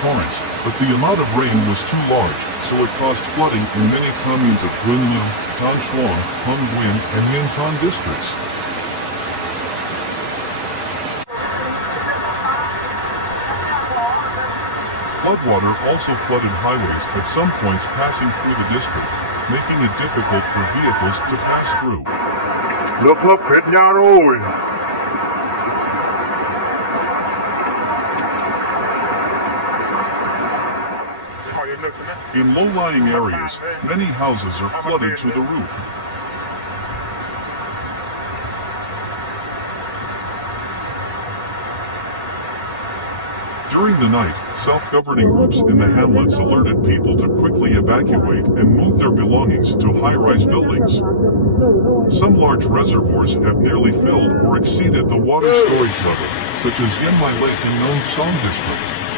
torrents, but the amount of rain was too large, so it caused flooding in many communes of Gunma, Tanshuang, Hongguin, and Yingtan districts. Floodwater also flooded highways at some points passing through the district, making it difficult for vehicles to pass through. Nước hết nhà rồi. In low-lying areas, many houses are flooded to the roof. During the night, self-governing groups in the hamlets alerted people to quickly evacuate and move their belongings to high-rise buildings. Some large reservoirs have nearly filled or exceeded the water storage level, such as Yenmai Lake in Nongsan district.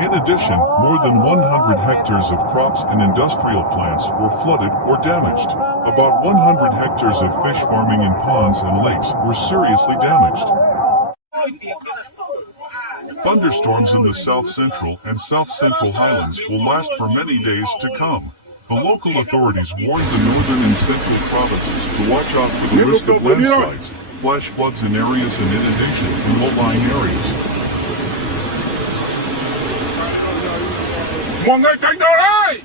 In addition, more than 100 hectares of crops and industrial plants were flooded or damaged. About 100 hectares of fish farming in ponds and lakes were seriously damaged. Thunderstorms in the south-central and south-central highlands will last for many days to come. The local authorities warned the northern and central provinces to watch out for the risk of landslides, flash floods in areas and inundation in low-lying areas. Mọi người tránh ra đây!